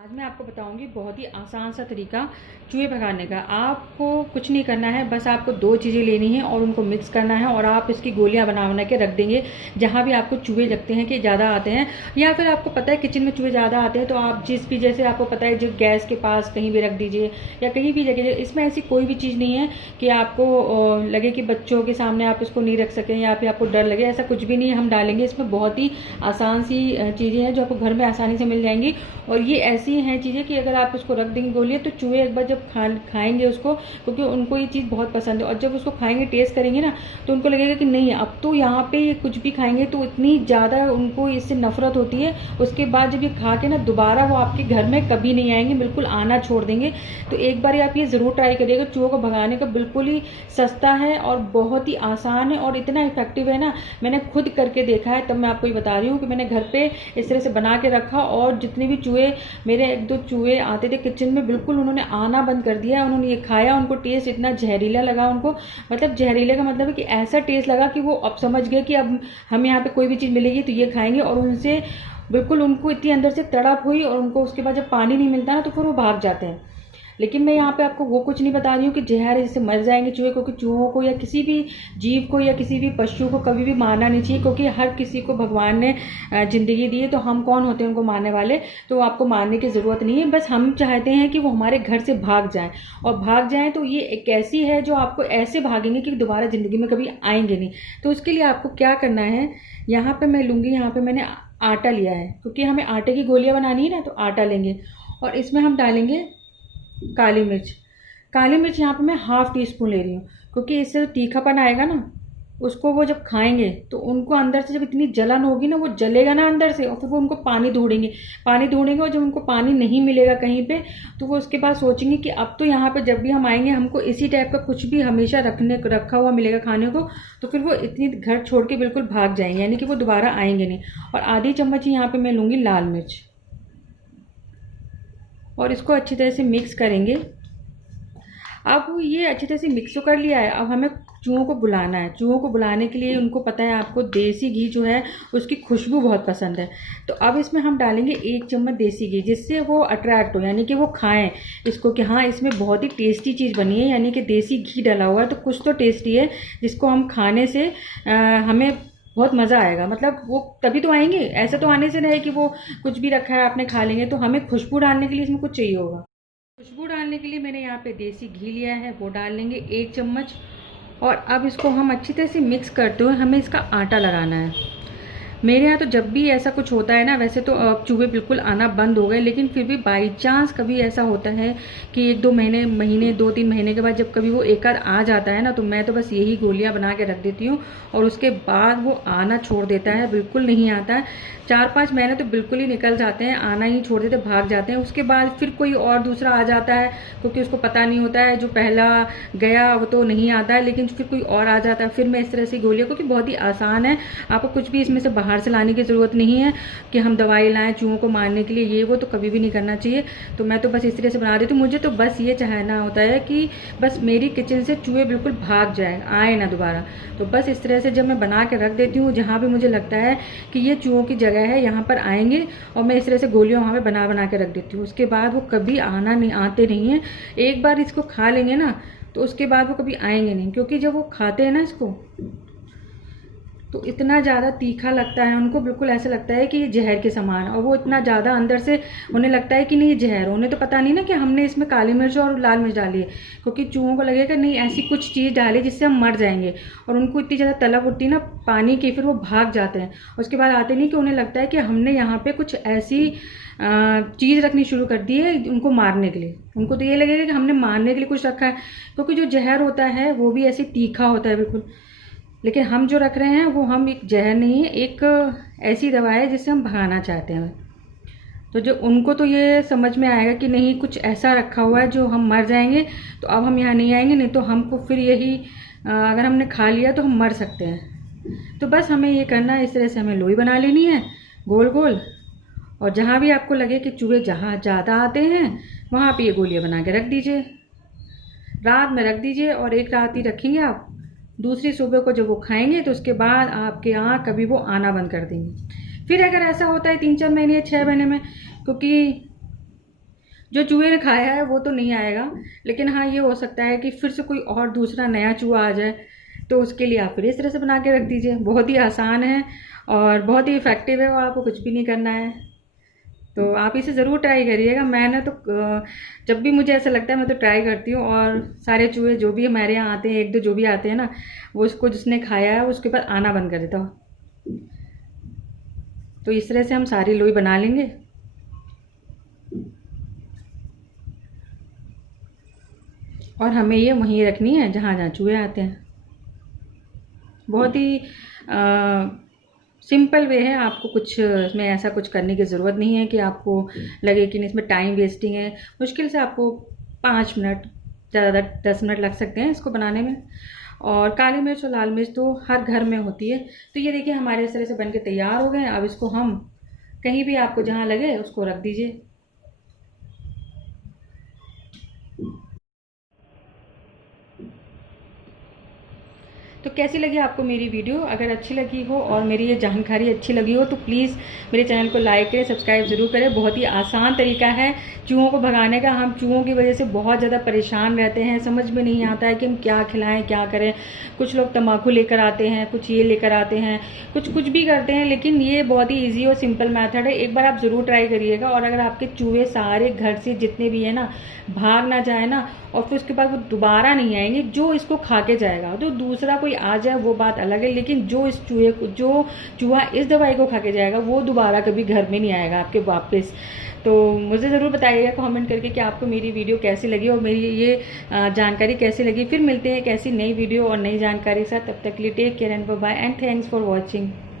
आज मैं आपको बताऊंगी बहुत ही आसान सा तरीका चूहे भगाने का। आपको कुछ नहीं करना है, बस आपको दो चीज़ें लेनी है और उनको मिक्स करना है और आप इसकी गोलियां बना बना के रख देंगे जहां भी आपको चूहे लगते हैं कि ज़्यादा आते हैं, या फिर आपको पता है किचन में चूहे ज़्यादा आते हैं तो आप जिस भी, जैसे आपको पता है जो गैस के पास कहीं भी रख दीजिए या कहीं भी जगह। इसमें ऐसी कोई भी चीज़ नहीं है कि आपको लगे कि बच्चों के सामने आप इसको नहीं रख सकें या फिर आपको डर लगे, ऐसा कुछ भी नहीं है। हम डालेंगे इसमें बहुत ही आसान सी चीज़ें हैं जो आपको घर में आसानी से मिल जाएंगी। और ये ऐसी हैं चीज़ें कि अगर आप उसको रख देंगे गोलियां तो चूहे एक बार जब खाएंगे उसको, क्योंकि उनको ये चीज़ बहुत पसंद है, और जब उसको खाएंगे टेस्ट करेंगे ना तो उनको लगेगा कि नहीं अब तो यहाँ पे ये कुछ भी खाएंगे तो इतनी ज़्यादा उनको इससे नफरत होती है। उसके बाद जब ये खा के ना दोबारा वो आपके घर में कभी नहीं आएंगे, बिल्कुल आना छोड़ देंगे। तो एक बार आप ये ज़रूर ट्राई करिएगा। चूहों को भगाने का बिल्कुल ही सस्ता है और बहुत ही आसान है और इतना इफेक्टिव है ना, मैंने खुद करके देखा है, तब मैं आपको ये बता रही हूँ कि मैंने घर पे इस तरह से बना के रखा। और जितने भी चूहे, मेरे एक दो चूहे आते थे किचन में, बिल्कुल उन्होंने आना बंद कर दिया। उन्होंने ये खाया, उनको टेस्ट इतना जहरीला लगा उनको, मतलब जहरीले का मतलब है कि ऐसा टेस्ट लगा कि वो अब समझ गए कि अब हम यहाँ पे कोई भी चीज़ मिलेगी तो ये खाएंगे। और उनसे बिल्कुल उनको इतनी अंदर से तड़प हुई, और उनको उसके बाद जब पानी नहीं मिलता ना तो फिर वो भाग जाते हैं। लेकिन मैं यहाँ पे आपको वो कुछ नहीं बता रही हूँ कि जहर इससे मर जाएंगे चूहे, क्योंकि चूहों को या किसी भी जीव को या किसी भी पशु को कभी भी मारना नहीं चाहिए, क्योंकि हर किसी को भगवान ने जिंदगी दी है, तो हम कौन होते हैं उनको मारने वाले। तो आपको मारने की ज़रूरत नहीं है, बस हम चाहते हैं कि वो हमारे घर से भाग जाएं। और भाग जाएं तो ये एक ऐसी है जो आपको ऐसे भागेंगे कि दोबारा ज़िंदगी में कभी आएंगे नहीं। तो उसके लिए आपको क्या करना है, यहाँ पर मैं लूँगी, यहाँ पर मैंने आटा लिया है, क्योंकि हमें आटे की गोलियाँ बनानी है ना, तो आटा लेंगे और इसमें हम डालेंगे काली मिर्च। काली मिर्च यहाँ पे मैं हाफ टी स्पून ले रही हूँ, क्योंकि इससे जो तीखापन आएगा ना, उसको वो जब खाएंगे तो उनको अंदर से जब इतनी जलन होगी ना, वो जलेगा ना अंदर से, और फिर वो उनको पानी ढूंढेंगे, पानी ढूंढेंगे। और जब उनको पानी नहीं मिलेगा कहीं पे तो वो उसके बाद सोचेंगे कि अब तो यहाँ पे जब भी हम आएंगे हमको इसी टाइप का कुछ भी हमेशा रखा हुआ मिलेगा खाने को। तो फिर वो इतनी घर छोड़ के बिल्कुल भाग जाएंगे, यानी कि वो दोबारा आएंगे नहीं। और आधी चम्मच ही यहाँ पे मैं लूँगी लाल मिर्च, और इसको अच्छी तरह से मिक्स करेंगे। अब ये अच्छी तरह से मिक्स तो कर लिया है, अब हमें चूहों को बुलाना है। चूहों को बुलाने के लिए उनको पता है, आपको देसी घी जो है उसकी खुशबू बहुत पसंद है। तो अब इसमें हम डालेंगे 1 चम्मच देसी घी, जिससे वो अट्रैक्ट हो, यानी कि वो खाएं इसको कि हाँ इसमें बहुत ही टेस्टी चीज़ बनी है, यानी कि देसी घी डाला हुआ है तो कुछ तो टेस्टी है, जिसको हम खाने से हमें बहुत मज़ा आएगा। मतलब वो तभी तो आएंगे, ऐसा तो आने से नहीं कि वो कुछ भी रखा है आपने खा लेंगे। तो हमें खुशबू डालने के लिए इसमें कुछ चाहिए होगा। खुशबू डालने के लिए मैंने यहाँ पे देसी घी लिया है, वो डाल लेंगे 1 चम्मच। और अब इसको हम अच्छी तरह से मिक्स करते हुए हमें इसका आटा लगाना है। मेरे यहाँ तो जब भी ऐसा कुछ होता है ना, वैसे तो अब चूहे बिल्कुल आना बंद हो गए, लेकिन फिर भी बाई चांस कभी ऐसा होता है कि 1-2 महीने 2-3 महीने के बाद जब कभी वो एक आध आ जाता है ना, तो मैं तो बस यही गोलियां बना के रख देती हूँ। और उसके बाद वो आना छोड़ देता है, बिल्कुल नहीं आता है। 4-5 महीने तो बिल्कुल ही निकल जाते हैं, आना ही छोड़ देते, भाग जाते हैं। उसके बाद फिर कोई और दूसरा आ जाता है, क्योंकि उसको पता नहीं होता है, जो पहला गया वो तो नहीं आता है, लेकिन फिर कोई और आ जाता है। फिर मैं इस तरह से गोलियां, क्योंकि बहुत ही आसान है, आपको कुछ भी इसमें से बाहर से लाने की ज़रूरत नहीं है कि हम दवाई लाएं चूहों को मारने के लिए, ये वो तो कभी भी नहीं करना चाहिए। तो मैं तो बस इस तरह से बना देती हूँ। मुझे तो बस ये चाहना होता है कि बस मेरी किचन से चूहे बिल्कुल भाग जाए, आए ना दोबारा। तो बस इस तरह से जब मैं बना के रख देती हूँ, जहाँ भी मुझे लगता है कि ये चूहों की जगह है, यहाँ पर आएंगे, और मैं इस तरह से गोलियां वहाँ पे बना बना के रख देती हूँ। उसके बाद वो कभी आते नहीं है। एक बार इसको खा लेंगे ना तो उसके बाद वो कभी आएंगे नहीं, क्योंकि जब वो खाते हैं ना इसको तो इतना ज़्यादा तीखा लगता है उनको, बिल्कुल ऐसा लगता है कि ये जहर के समान। और वो इतना ज़्यादा अंदर से उन्हें लगता है कि नहीं ये जहर, उन्हें तो पता नहीं ना कि हमने इसमें काली मिर्च और लाल मिर्च डाली है, क्योंकि चूहों को लगेगा नहीं ऐसी कुछ चीज़ डाली जिससे हम मर जाएंगे। और उनको इतनी ज़्यादा तलब उठती ना पानी की, फिर वो भाग जाते हैं। उसके बाद आते नहीं कि उन्हें लगता है कि हमने यहाँ पर कुछ ऐसी चीज़ रखनी शुरू कर दी है उनको मारने के लिए। उनको तो ये लगेगा कि हमने मारने के लिए कुछ रखा है, क्योंकि जो जहर होता है वो भी ऐसे तीखा होता है बिल्कुल। लेकिन हम जो रख रहे हैं वो हम एक जहर नहीं है, एक ऐसी दवा है जिससे हम भगाना चाहते हैं। तो जो उनको तो ये समझ में आएगा कि नहीं कुछ ऐसा रखा हुआ है जो हम मर जाएंगे, तो अब हम यहाँ नहीं आएंगे, नहीं तो हमको फिर यही अगर हमने खा लिया तो हम मर सकते हैं। तो बस हमें ये करना है, इस तरह से हमें लोई बना लेनी है गोल गोल। और जहाँ भी आपको लगे कि चूहे जहाँ ज़्यादा आते हैं वहाँ पे ये गोलियाँ बना के रख दीजिए, रात में रख दीजिए, और एक रात ही रखेंगे आप। दूसरी सुबह को जब वो खाएंगे तो उसके बाद आपके यहाँ कभी वो आना बंद कर देंगे। फिर अगर ऐसा होता है 3-4 महीने या 6 महीने में, क्योंकि जो चूहे ने खाया है वो तो नहीं आएगा, लेकिन हाँ ये हो सकता है कि फिर से कोई और दूसरा नया चूहा आ जाए, तो उसके लिए आप फिर इस तरह से बना के रख दीजिए। बहुत ही आसान है और बहुत ही इफ़ेक्टिव है, और आपको कुछ भी नहीं करना है। तो आप इसे ज़रूर ट्राई करिएगा। मैंने तो जब भी मुझे ऐसा लगता है मैं तो ट्राई करती हूँ, और सारे चूहे जो भी हमारे यहाँ आते हैं, एक दो जो भी आते हैं ना, वो उसको जिसने खाया है उसके बाद आना बंद कर देता हो। तो इस तरह से हम सारी लोई बना लेंगे। और हमें ये वहीं रखनी है जहाँ जहाँ चूहे आते हैं। बहुत ही सिंपल वे है, आपको कुछ इसमें ऐसा कुछ करने की ज़रूरत नहीं है कि आपको लगे कि नहीं इसमें टाइम वेस्टिंग है। मुश्किल से आपको 5 मिनट, ज़्यादा 10 मिनट लग सकते हैं इसको बनाने में। और काली मिर्च और लाल मिर्च तो हर घर में होती है। तो ये देखिए हमारे इस तरह से बन के तैयार हो गए हैं। अब इसको हम कहीं भी आपको जहाँ लगे उसको रख दीजिए। तो कैसी लगी आपको मेरी वीडियो? अगर अच्छी लगी हो और मेरी ये जानकारी अच्छी लगी हो तो प्लीज़ मेरे चैनल को लाइक करें, सब्सक्राइब ज़रूर करें। बहुत ही आसान तरीका है चूहों को भगाने का। हम चूहों की वजह से बहुत ज़्यादा परेशान रहते हैं, समझ में नहीं आता है कि हम क्या खिलाएं, क्या करें। कुछ लोग तम्बाकू लेकर आते हैं, कुछ ये लेकर आते हैं, कुछ कुछ भी करते हैं, लेकिन ये बहुत ही ईजी और सिंपल मेथड है। एक बार आप ज़रूर ट्राई करिएगा। और अगर आपके चूहे सारे घर से जितने भी हैं ना भाग ना जाए ना, और फिर उसके बाद वो दोबारा नहीं आएंगे, जो इसको खा के जाएगा। तो दूसरा कोई आ जाए वो बात अलग है, लेकिन जो इस चूहे को, जो चूहा इस दवाई को खा के जाएगा वो दोबारा कभी घर में नहीं आएगा आपके वापस। तो मुझे ज़रूर बताइएगा कमेंट करके कि आपको मेरी वीडियो कैसी लगी और मेरी ये जानकारी कैसी लगी। फिर मिलते हैं एक ऐसी नई वीडियो और नई जानकारी के साथ। तब तक के लिए take care and bye bye and thanks for watching.